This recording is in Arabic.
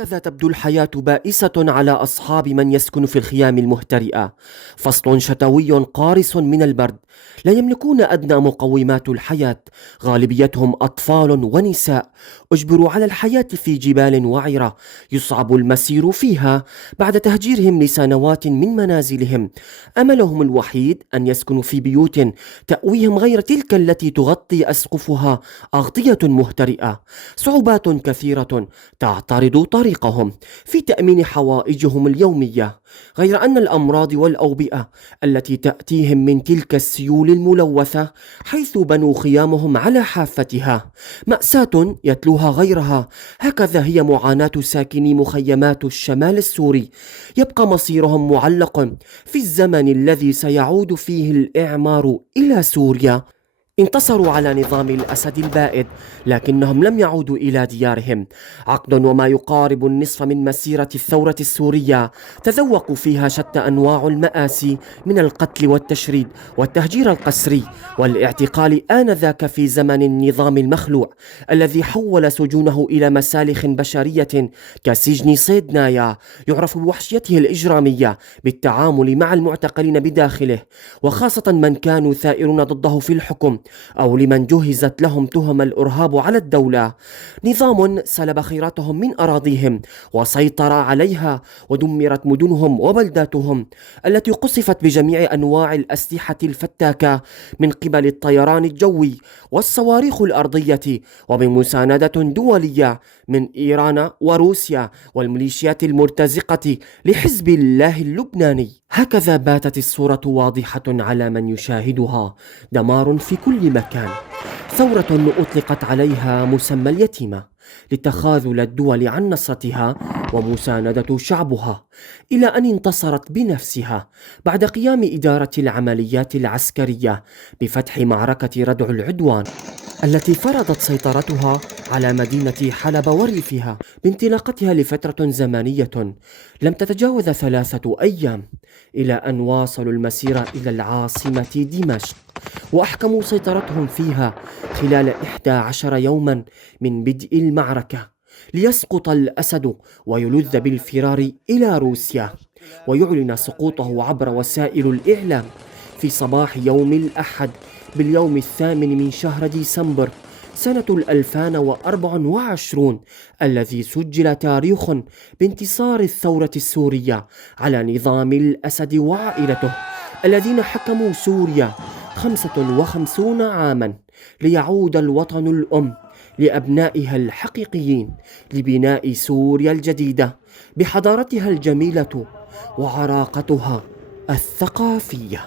هكذا تبدو الحياة بائسة على أصحاب من يسكن في الخيام المهترئة. فصل شتوي قارس من البرد، لا يملكون أدنى مقومات الحياة، غالبيتهم أطفال ونساء أجبروا على الحياة في جبال وعرة يصعب المسير فيها بعد تهجيرهم لسنوات من منازلهم. أملهم الوحيد أن يسكنوا في بيوت تأويهم غير تلك التي تغطي أسقفها أغطية مهترئة. صعوبات كثيرة تعترض طريقهم في تأمين حوائجهم اليومية، غير أن الأمراض والأوبئة التي تأتيهم من تلك السيول الملوثة حيث بنوا خيامهم على حافتها مأساة يتلوها غيرها. هكذا هي معاناة ساكني مخيمات الشمال السوري، يبقى مصيرهم معلق في الزمن الذي سيعود فيه الإعمار إلى سوريا. انتصروا على نظام الأسد البائد، لكنهم لم يعودوا إلى ديارهم. عقد وما يقارب النصف من مسيرة الثورة السورية تذوقوا فيها شتى أنواع المآسي، من القتل والتشريد والتهجير القسري والاعتقال آنذاك في زمن النظام المخلوع الذي حول سجونه إلى مسالخ بشرية كسجن صيدنايا، يعرف بوحشيته الإجرامية بالتعامل مع المعتقلين بداخله، وخاصة من كانوا ثائرون ضده في الحكم أو لمن جهزت لهم تهم الإرهاب على الدولة. نظام سلب خيراتهم من أراضيهم وسيطر عليها، ودمرت مدنهم وبلداتهم التي قصفت بجميع أنواع الأسلحة الفتاكة من قبل الطيران الجوي والصواريخ الأرضية، وبمساندة دولية من إيران وروسيا والميليشيات المرتزقة لحزب الله اللبناني. هكذا باتت الصورة واضحة على من يشاهدها، دمار في كل مكان. ثورة أطلقت عليها مسمى اليتيمة لتخاذل الدول عن نصرتها ومساندة شعبها، إلى أن انتصرت بنفسها بعد قيام إدارة العمليات العسكرية بفتح معركة ردع العدوان التي فرضت سيطرتها على مدينة حلب وريفها بانطلاقتها لفترة زمنية لم تتجاوز 3 أيام، إلى أن واصلوا المسير إلى العاصمة دمشق وأحكموا سيطرتهم فيها خلال 11 يوما من بدء المعركة، ليسقط الأسد ويلذ بالفرار إلى روسيا ويعلن سقوطه عبر وسائل الإعلام في صباح يوم الأحد باليوم 8 من شهر ديسمبر سنة 2024 الذي سجل تاريخ بانتصار الثورة السورية على نظام الأسد وعائلته الذين حكموا سوريا 55 عاما، ليعود الوطن الأم لأبنائها الحقيقيين لبناء سوريا الجديدة بحضارتها الجميلة وعراقتها الثقافية.